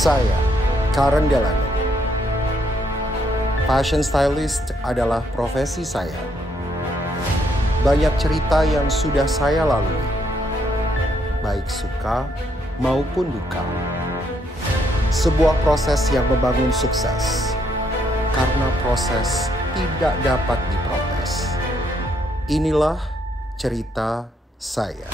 Saya, Karen Delano. Fashion stylist adalah profesi saya. Banyak cerita yang sudah saya lalui, baik suka maupun duka. Sebuah proses yang membangun sukses, karena proses tidak dapat diprotes. Inilah cerita saya.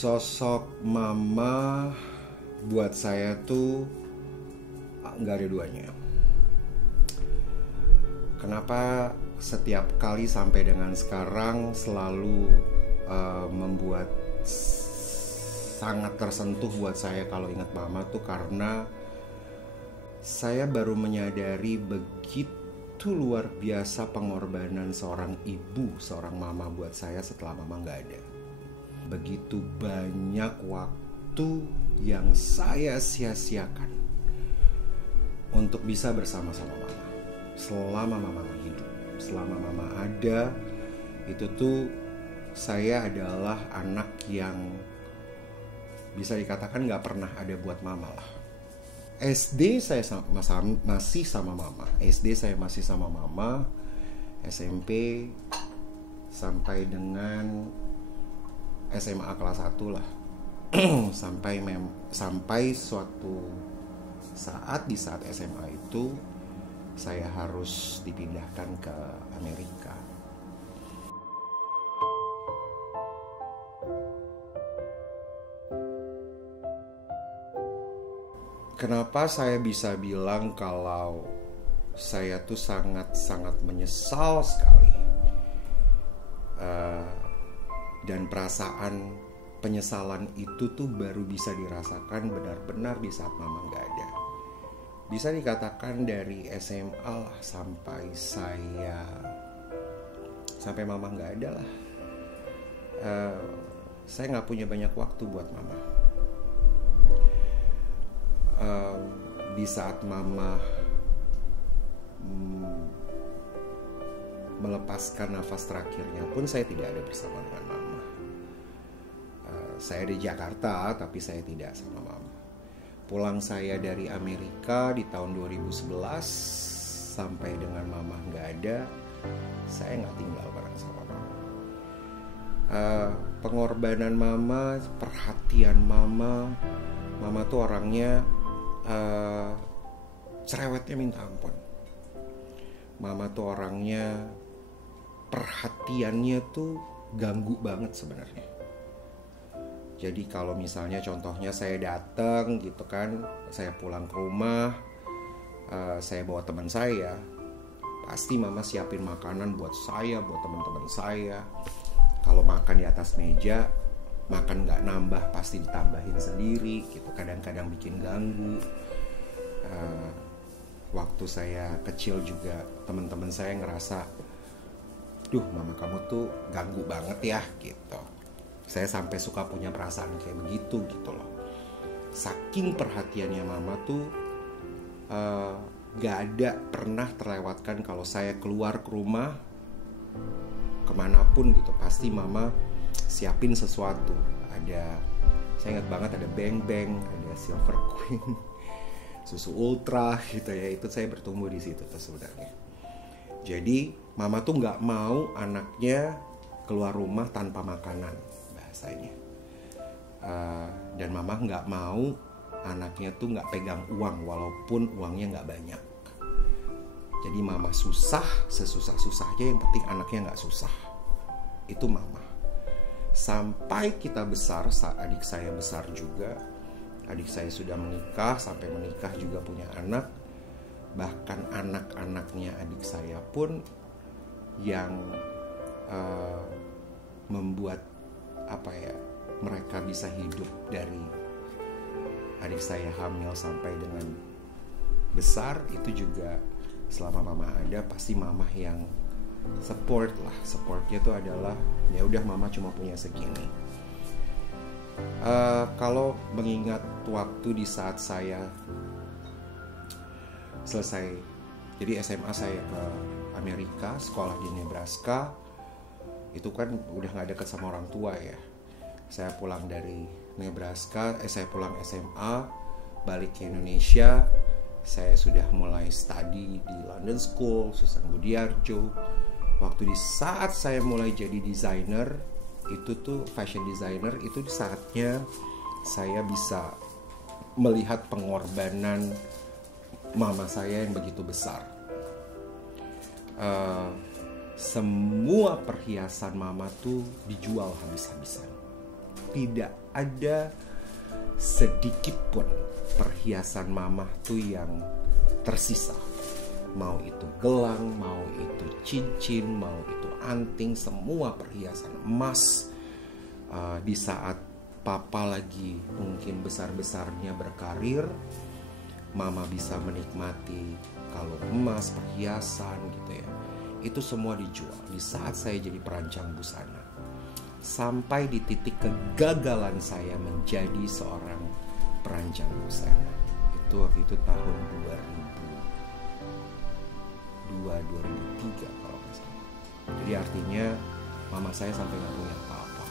Sosok mama buat saya tuh nggak ada duanya. Kenapa setiap kali sampai dengan sekarang selalu membuat sangat tersentuh buat saya kalau ingat mama tuh karena saya baru menyadari begitu luar biasa pengorbanan seorang ibu, seorang mama buat saya setelah mama nggak ada. Begitu banyak waktu yang saya sia-siakan untuk bisa bersama-sama mama. Selama mama hidup, selama mama ada, itu tuh saya adalah anak yang bisa dikatakan gak pernah ada buat mama lah. SD saya masih sama mama. SD saya masih sama mama. SMP sampai dengan SMA kelas 1 lah. sampai suatu saat di saat SMA itu saya harus dipindahkan ke Amerika. Kenapa saya bisa bilang kalau saya tuh sangat-sangat menyesal sekali, dan perasaan penyesalan itu tuh baru bisa dirasakan benar-benar di saat mama gak ada. Bisa dikatakan dari SMA lah sampai mama gak ada lah, saya gak punya banyak waktu buat mama. Di saat mama melepaskan nafas terakhirnya pun saya tidak ada bersama dengan mama. Saya di Jakarta tapi saya tidak sama mama. Pulang saya dari Amerika di tahun 2011 sampai dengan mama nggak ada, saya nggak tinggal bareng sama mama. Pengorbanan mama, perhatian mama tuh orangnya cerewetnya minta ampun. Mama tuh orangnya perhatiannya tuh ganggu banget sebenarnya. Jadi kalau misalnya contohnya saya datang gitu kan, saya pulang ke rumah, saya bawa teman saya, pasti mama siapin makanan buat saya, buat teman-teman saya. Kalau makan di atas meja, makan nggak nambah pasti ditambahin sendiri gitu. Kadang-kadang bikin ganggu. Waktu saya kecil juga teman-teman saya ngerasa, duh mama kamu tuh ganggu banget ya gitu. Saya sampai suka punya perasaan kayak begitu gitu loh. Saking perhatiannya mama tuh gak ada pernah terlewatkan kalau saya keluar ke rumah kemanapun gitu, pasti mama siapin sesuatu. Saya ingat banget ada Bang Bang, ada Silver Queen, susu ultra gitu ya. Itu saya bertumbuh di situ tuh sebenarnya. Jadi mama tuh nggak mau anaknya keluar rumah tanpa makanan bahasanya. Dan mama nggak mau anaknya tuh nggak pegang uang walaupun uangnya nggak banyak. Jadi mama susah sesusah-susahnya, yang penting anaknya nggak susah. Itu mama. Sampai kita besar, saat adik saya besar juga, adik saya sudah menikah, sampai menikah juga punya anak. Bahkan anak-anaknya adik saya pun yang membuat mereka bisa hidup dari adik saya hamil sampai dengan besar. Itu juga selama mama ada, pasti mama yang supportnya itu adalah ya udah, mama cuma punya segini. Kalau mengingat waktu di saat saya selesai, jadi SMA saya ke Amerika, sekolah di Nebraska, itu kan udah gak deket sama orang tua ya. Saya pulang dari Nebraska, saya pulang SMA, balik ke Indonesia, saya sudah mulai study di London School, Susan Budiarjo. Waktu di saat saya mulai jadi desainer, itu tuh fashion designer, itu di saatnya saya bisa melihat pengorbanan mama saya yang begitu besar. Semua perhiasan mama tuh dijual habis-habisan. Tidak ada sedikit pun perhiasan mama tuh yang tersisa. Mau itu gelang, mau itu cincin, mau itu anting, semua perhiasan emas. Di saat papa lagi mungkin besar-besarnya berkarir, mama bisa menikmati kalau emas, perhiasan gitu ya. Itu semua dijual di saat saya jadi perancang busana. Sampai di titik kegagalan saya menjadi seorang perancang busana. Itu waktu itu tahun 2003 kalau nggak salah. Jadi artinya mama saya sampai nggak punya apa-apa.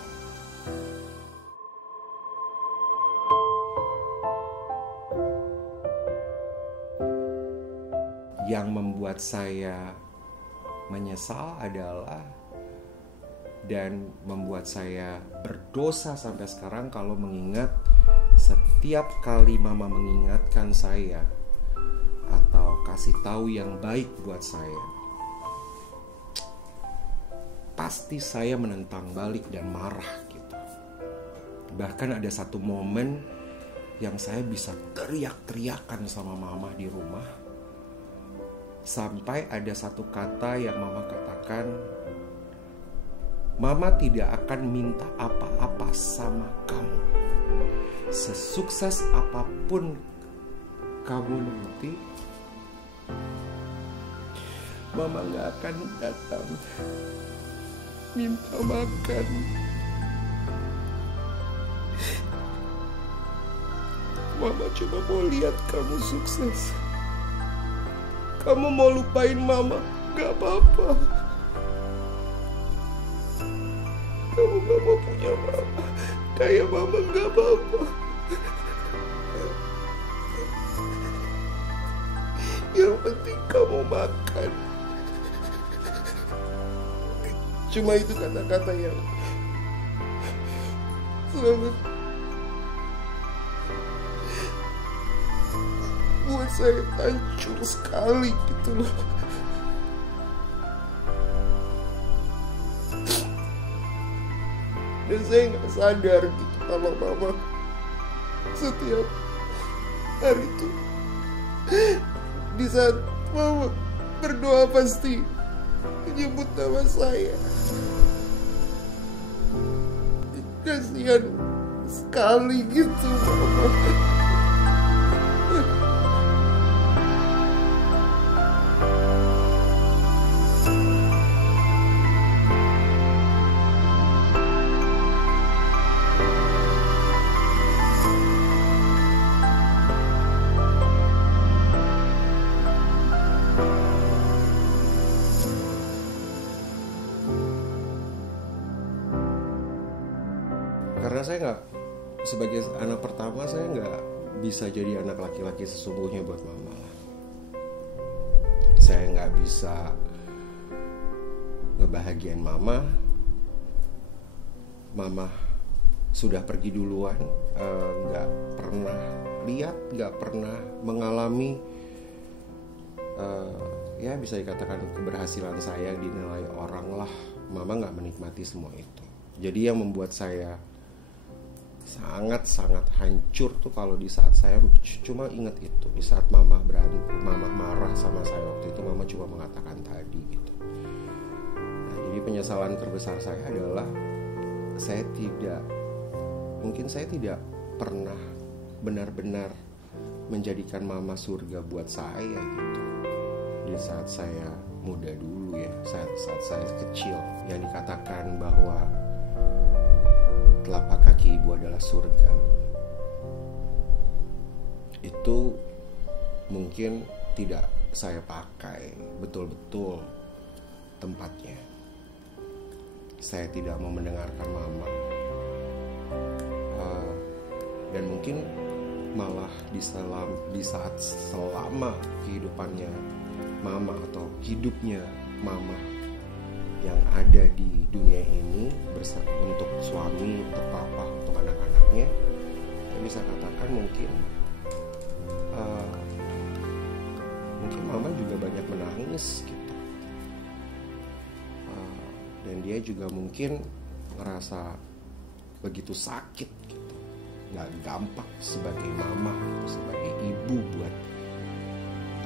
Yang membuat saya menyesal adalah, dan membuat saya berdosa sampai sekarang kalau mengingat, setiap kali mama mengingatkan saya atau kasih tahu yang baik buat saya, pasti saya menentang balik dan marah gitu. Bahkan ada satu momen yang saya bisa teriak-teriakan sama mama di rumah, sampai ada satu kata yang mama katakan, mama tidak akan minta apa-apa sama kamu. Sesukses apapun kamu nanti, mama gak akan datang minta makan. Mama cuma mau lihat kamu sukses. Kamu mau lupain mama, gak apa-apa. Kamu gak mau punya mama kayak mama, gak apa-apa. Yang penting kamu makan. Cuma itu kata-kata yang selalu buat saya hancur sekali gitu loh. Dan saya gak sadar gitu kalau mama setiap hari itu di saat mama berdoa pasti menyebut nama saya. Kasihan sekali gitu mama. Karena saya nggak, sebagai anak pertama, saya nggak bisa jadi anak laki-laki sesungguhnya buat mama lah. Saya nggak bisa ngebahagiain mama. Mama sudah pergi duluan, nggak pernah lihat, nggak pernah mengalami, ya bisa dikatakan keberhasilan saya dinilai orang lah. Mama nggak menikmati semua itu. Jadi yang membuat saya sangat-sangat hancur tuh kalau di saat saya cuma ingat itu, di saat mama marah sama saya waktu itu, mama cuma mengatakan tadi gitu, kesalahan terbesar saya adalah mungkin saya tidak pernah benar-benar menjadikan mama surga buat saya gitu. Di saat saya muda dulu ya, saat saya kecil, yang dikatakan bahwa telapak kaki ibu adalah surga, itu mungkin tidak saya pakai betul-betul tempatnya. Saya tidak mau mendengarkan mama, dan mungkin malah di saat selama kehidupannya mama atau hidupnya mama yang ada di dunia ini untuk suami, untuk papa, untuk anak-anaknya, saya bisa katakan mungkin mama juga banyak menangis gitu, dan dia juga mungkin ngerasa begitu sakit gitu, nggak gampang sebagai mama gitu, sebagai ibu buat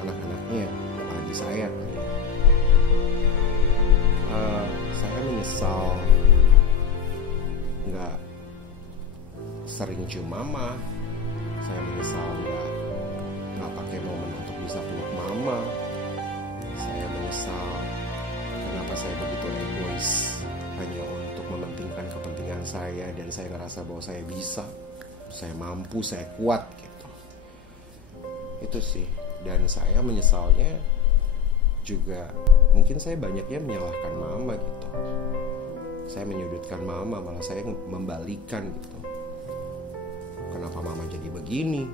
anak-anaknya, apalagi saya kali. Saya menyesal nggak sering cium mama. Saya menyesal nggak pakai momen untuk bisa peluk mama. Saya menyesal kenapa saya begitu egois hanya untuk mementingkan kepentingan saya, dan saya ngerasa bahwa saya bisa, saya mampu, saya kuat gitu. Itu sih. Dan saya menyesalnya juga mungkin saya banyaknya menyalahkan mama gitu. Saya menyudutkan mama, malah saya membalikan gitu. Kenapa mama jadi begini?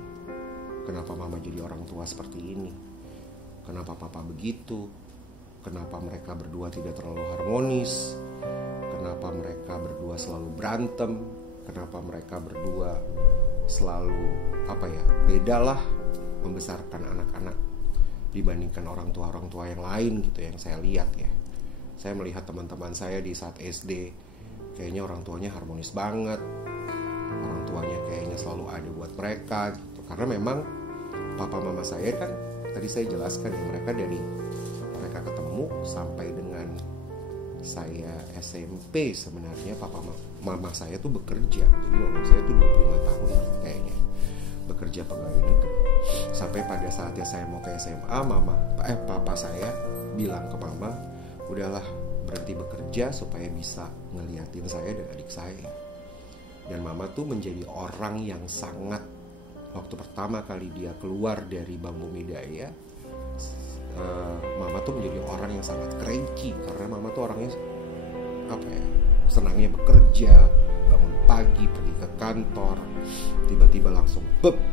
Kenapa mama jadi orang tua seperti ini? Kenapa papa begitu? Kenapa mereka berdua tidak terlalu harmonis? Kenapa mereka berdua selalu berantem? Kenapa mereka berdua selalu bedalah membesarkan anak-anak dibandingkan orang tua yang lain gitu, yang saya lihat ya. Saya melihat teman-teman saya di saat SD, kayaknya orang tuanya harmonis banget, orang tuanya kayaknya selalu ada buat mereka gitu. Karena memang papa mama saya kan tadi saya jelaskan ya, mereka ketemu sampai dengan saya SMP sebenarnya papa mama saya tuh bekerja. Jadi mama saya tuh 25 tahun kayaknya bekerja pegawai negeri. Sampai pada saatnya saya mau ke SMA, papa saya bilang ke mama, udahlah berhenti bekerja supaya bisa ngeliatin saya dan adik saya. Dan mama tuh menjadi orang yang sangat, waktu pertama kali dia keluar dari Bank Bumi Daya, mama tuh menjadi orang yang sangat cranky, karena mama tuh orangnya senangnya bekerja, bangun pagi pergi ke kantor, tiba-tiba langsung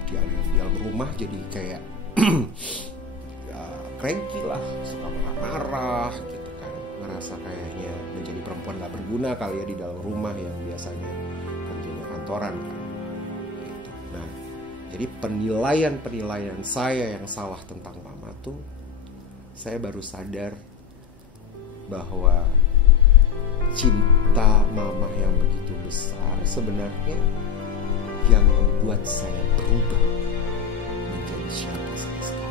di dalam rumah jadi kayak cranky lah, suka marah-marah gitu kan, ngerasa kayaknya menjadi perempuan gak berguna kali ya di dalam rumah yang biasanya kerjanya kantoran kan gitu. Nah, jadi penilaian saya yang salah tentang mama tuh, saya baru sadar bahwa cinta mama yang begitu besar sebenarnya yang membuat saya berubah menjadi siapa saya sekarang.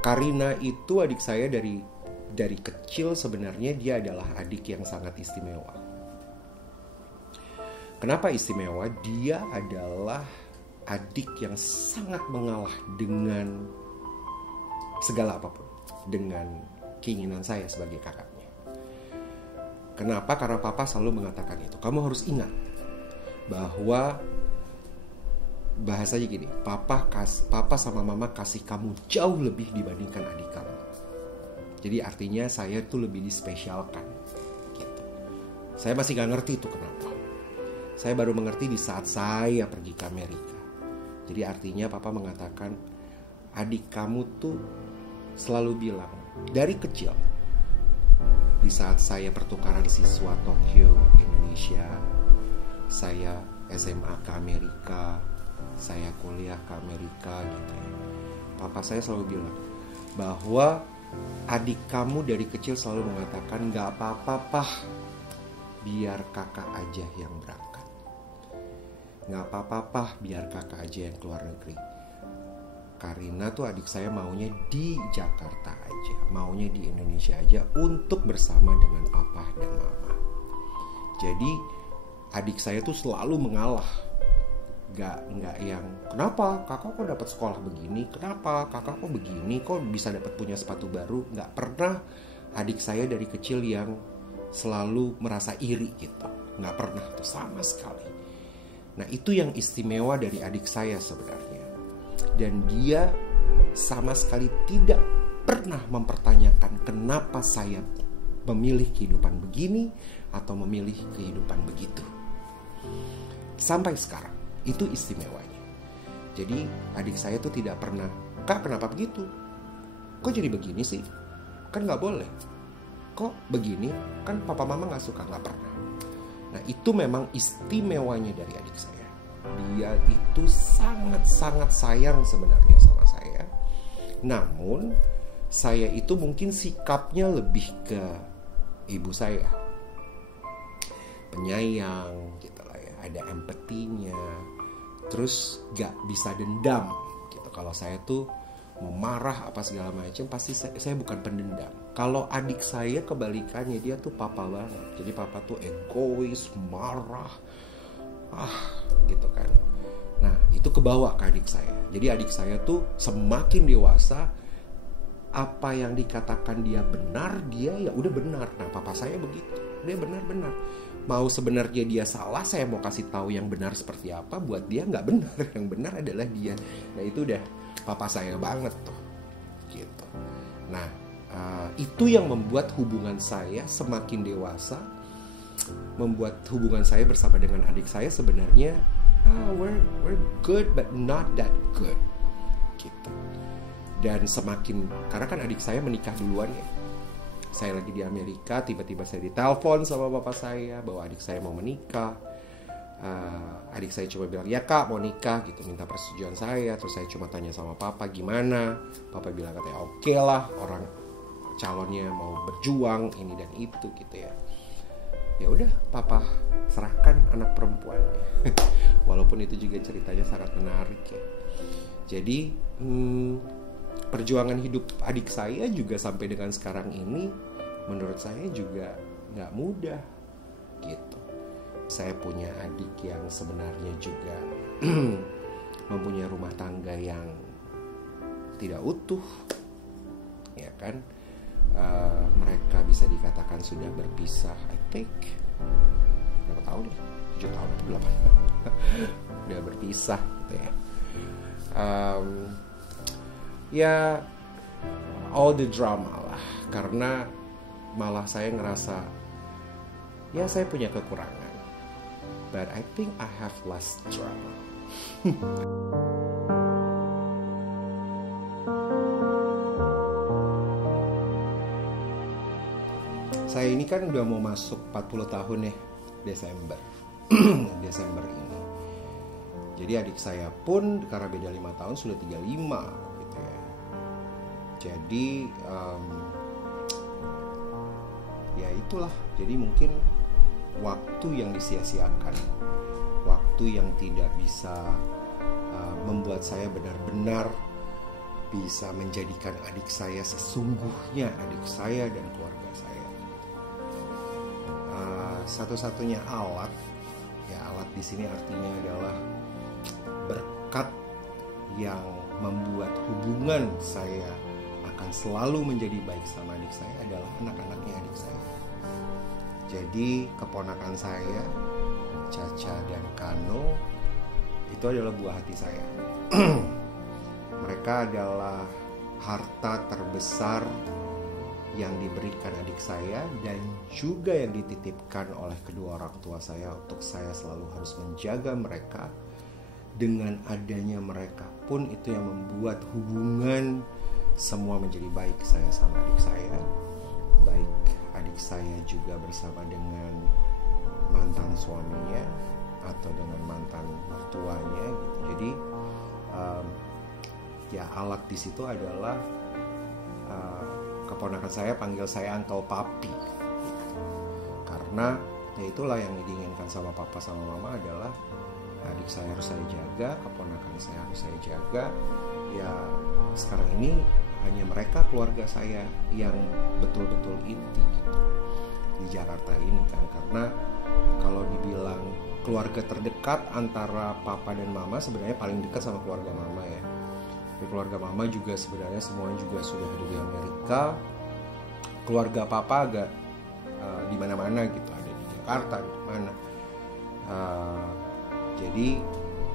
Karina itu adik saya dari kecil, sebenarnya dia adalah adik yang sangat istimewa. Kenapa istimewa? Dia adalah adik yang sangat mengalah dengan segala apapun, dengan keinginan saya sebagai kakaknya. Kenapa? Karena papa selalu mengatakan itu. Kamu harus ingat bahwa bahasanya gini, papa sama mama kasih kamu jauh lebih dibandingkan adik kamu. Jadi artinya saya tuh lebih dispesialkan gitu. Saya masih gak ngerti itu kenapa. Saya baru mengerti di saat saya pergi ke Amerika. Jadi artinya papa mengatakan, adik kamu tuh selalu bilang dari kecil, di saat saya pertukaran siswa Tokyo Indonesia, saya SMA ke Amerika, saya kuliah ke Amerika gitu ya. Papa saya selalu bilang bahwa adik kamu dari kecil selalu mengatakan, gak apa-apa pah, biar kakak aja yang berangkat. Gak apa-apa pah, biar kakak aja yang keluar negeri. Karina tuh adik saya maunya di Jakarta aja, maunya di Indonesia aja untuk bersama dengan papa dan mama. Jadi adik saya tuh selalu mengalah. Gak yang kenapa kakak kok dapat sekolah begini, kenapa kakak kok begini, kok bisa dapat punya sepatu baru. Gak pernah adik saya dari kecil yang selalu merasa iri gitu. Gak pernah tuh sama sekali. Nah itu yang istimewa dari adik saya sebenarnya. Dan dia sama sekali tidak pernah mempertanyakan kenapa saya memilih kehidupan begini atau memilih kehidupan begitu. Sampai sekarang, itu istimewanya. Jadi adik saya tuh tidak pernah, kak kenapa begitu? Kok jadi begini sih? Kan gak boleh. Kok begini? Kan papa mama gak suka, gak pernah. Nah itu memang istimewanya dari adik saya. Dia itu sangat-sangat sayang sebenarnya sama saya. Namun saya itu mungkin sikapnya lebih ke ibu saya, penyayang gitu lah ya, ada empatinya. Terus gak bisa dendam gitu. Kalau saya tuh mau marah apa segala macam, pasti saya bukan pendendam. Kalau adik saya kebalikannya, dia tuh papa banget. Jadi papa tuh egois, marah, gitu kan. Nah itu kebawa ke adik saya. Jadi adik saya tuh semakin dewasa, apa yang dikatakan dia benar, dia ya udah benar. Nah papa saya begitu, dia benar-benar. Mau sebenarnya dia salah, saya mau kasih tahu yang benar seperti apa, buat dia nggak benar. Yang benar adalah dia. Nah itu udah papa saya banget tuh gitu. Nah itu yang membuat hubungan saya semakin dewasa, membuat hubungan saya bersama dengan adik saya sebenarnya we're good but not that good gitu. Dan semakin, karena kan adik saya menikah duluan ya, saya lagi di Amerika, tiba-tiba saya ditelepon sama bapak saya bahwa adik saya mau menikah. Adik saya cuma bilang ya kak mau nikah gitu, minta persetujuan saya. Terus saya cuma tanya sama papa gimana, papa bilang katanya oke lah, orang calonnya mau berjuang ini dan itu gitu ya. Ya udah papa serahkan anak perempuan. Walaupun itu juga ceritanya sangat menarik ya. Jadi perjuangan hidup adik saya juga sampai dengan sekarang ini menurut saya juga gak mudah gitu. Saya punya adik yang sebenarnya juga mempunyai rumah tangga yang tidak utuh, ya kan. Mereka bisa dikatakan sudah berpisah, I think berapa tahun ya? 7 tahun atau 8 udah berpisah gitu ya. Ya all the drama lah, karena malah saya ngerasa ya saya punya kekurangan, but I think I have less drama. Saya ini kan udah mau masuk 40 tahun ya, Desember Desember ini. Jadi adik saya pun karena beda 5 tahun sudah 35 gitu ya. Jadi ya itulah. Jadi mungkin waktu yang disia-siakan, waktu yang tidak bisa membuat saya benar-benar bisa menjadikan adik saya sesungguhnya adik saya dan keluarga saya. Satu-satunya alat, ya alat di sini artinya adalah berkat yang membuat hubungan saya akan selalu menjadi baik sama adik saya adalah anak-anaknya adik saya. Jadi keponakan saya, Caca dan Kano, itu adalah buah hati saya. Mereka adalah harta terbesar yang diberikan adik saya dan juga yang dititipkan oleh kedua orang tua saya untuk saya selalu harus menjaga mereka. Dengan adanya mereka pun itu yang membuat hubungan semua menjadi baik, saya sama adik saya, baik adik saya juga bersama dengan mantan suaminya atau dengan mantan mertuanya gitu. Jadi ya alat di situ adalah keponakan saya panggil saya Uncle Papi gitu. Karena ya itulah yang diinginkan sama papa sama mama adalah adik saya harus saya jaga, keponakan saya harus saya jaga. Ya sekarang ini hanya mereka keluarga saya yang betul-betul inti gitu di Jakarta ini kan. Karena kalau dibilang keluarga terdekat antara papa dan mama, sebenarnya paling dekat sama keluarga mama ya. Di keluarga mama juga sebenarnya semuanya juga sudah ada di Amerika. Keluarga papa agak di mana-mana gitu, ada di Jakarta, di mana. Jadi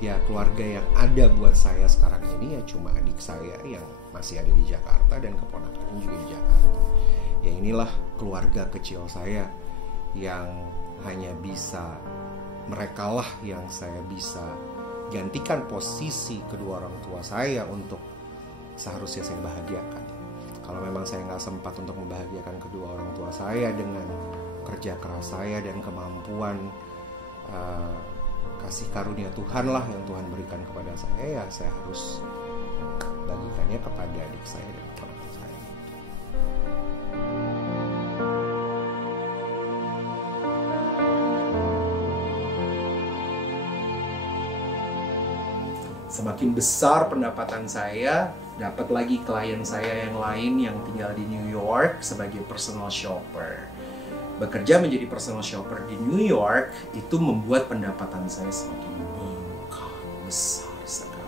ya keluarga yang ada buat saya sekarang ini ya cuma adik saya yang masih ada di Jakarta dan keponakannya juga di Jakarta. Ya inilah keluarga kecil saya yang hanya bisa, merekalah yang saya bisa gantikan posisi kedua orang tua saya untuk seharusnya saya bahagiakan. Kalau memang saya nggak sempat untuk membahagiakan kedua orang tua saya dengan kerja keras saya dan kemampuan kasih karunia Tuhan lah yang Tuhan berikan kepada saya, ya saya harus bagikannya kepada adik saya dan keponakan saya. Semakin besar pendapatan saya, dapat lagi klien saya yang lain yang tinggal di New York sebagai personal shopper. Bekerja menjadi personal shopper di New York itu membuat pendapatan saya semakin besar sekali.